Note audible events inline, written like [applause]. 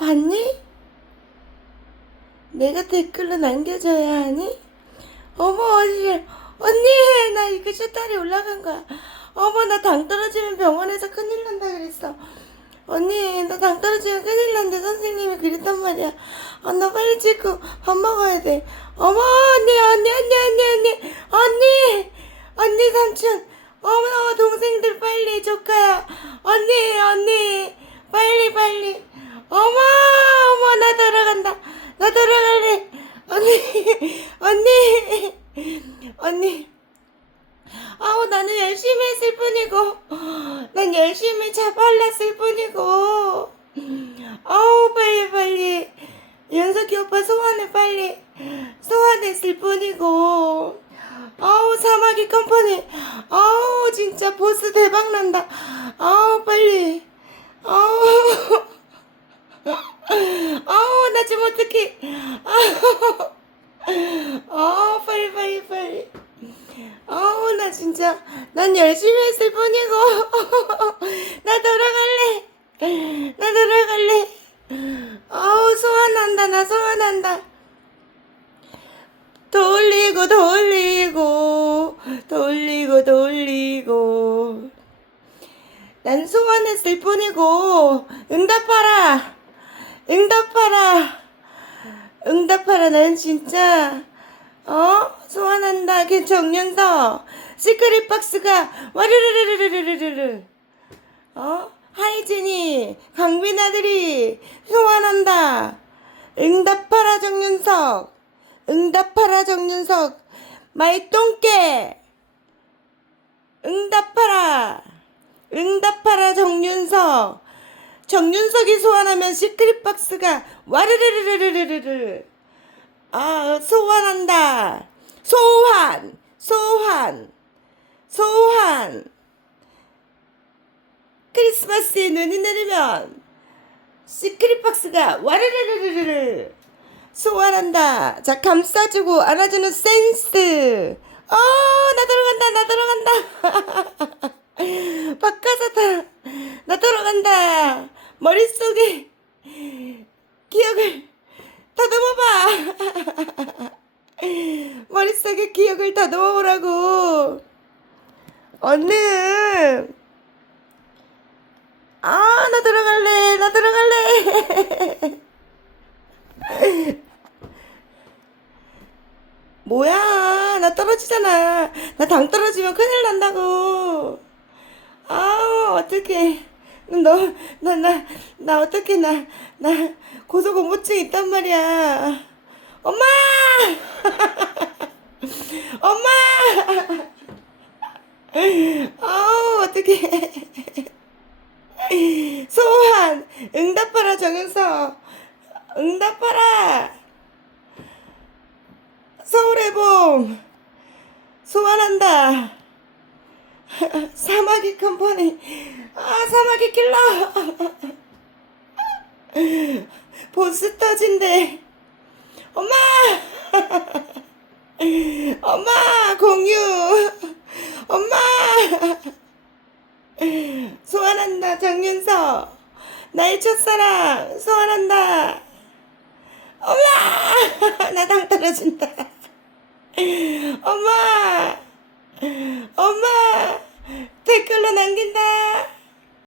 봤니? 내가 댓글로 남겨줘야 하니? 어머 어디를 언니 나 이거 쇼다리 올라간 거야. 어머 나 당 떨어지면 병원에서 큰일 난다 그랬어. 언니 나 당 떨어지면 큰일 난대. 선생님이 그랬단 말이야. 아, 어, 나 빨리 찍고 밥 먹어야 돼. 어머 언니 언니 언니 언니 언니 언니 언니 삼촌. 어머 동생들 빨리 조카야. 언니 언니 빨리 빨리. 어머 어머 나 돌아간다. 나 돌아갈래. 언니 언니 언니. 아우 나는 열심히 했을 뿐이고 난 열심히 잡아올랐을 뿐이고. 아우 빨리 빨리. 연석이 오빠 소환해 빨리 소환했을 뿐이고. 아우 사마귀 컴퍼니. 아우 진짜 보스 대박 난다. 아우 빨리 아우 아우 나 지금 어떡해 아우 아 빨리 빨리 빨리 아우 나 진짜 난 열심히 했을 뿐이고 나 돌아갈래 나 돌아갈래 아우 소환한다 나 소환한다 돌리고 돌리고 돌리고 돌리고 난 소환했을 뿐이고 응답하라. 응답하라. 응답하라 난 진짜 어? 소환한다. 걔 정연서 시크릿 박스가 와르르르르르르르 어? 하이진이 강빈 아들이 소환한다. 응답하라 정윤석. 응답하라 정윤석. 마이 똥개. 응답하라 응답하라 정윤석. 정윤석이 소환하면 시크릿 박스가 와르르르르르르르. 아 소환한다. 소환 소환 소환. 크리스마스에 눈이 내리면 시크릿 박스가 와르르르르르 소환한다. 자 감싸주고 안아주는 센스. 어 나 들어간다 나 들어간다 [laughs] 바깥사탕 나 돌아간다. 머릿속에 기억을 다듬어봐. 머릿속에 기억을 다듬어보라고. 얼른 아나 들어갈래 나 들어갈래. 뭐야 나 떨어지잖아. 나 당 떨어지면 큰일 난다고 아우 어떡해. 너 나 나 나 어떡해. 나 나 고소공포증 있단 말이야. 엄마! [laughs] 엄마! 아우 어떡해. 소환 응답하라 정현석 응답하라. 서울의 봄. 소환한다 [laughs] 사마귀 컴퍼니 아 사마귀 킬러. 보스 터진대. 엄마! [laughs] 엄마 공유! 엄마! [laughs] 소환한다 정윤서. 나의 첫사랑 소환한다. 엄마! 나당 떨어진다. 엄마! 엄마 댓글로 남긴다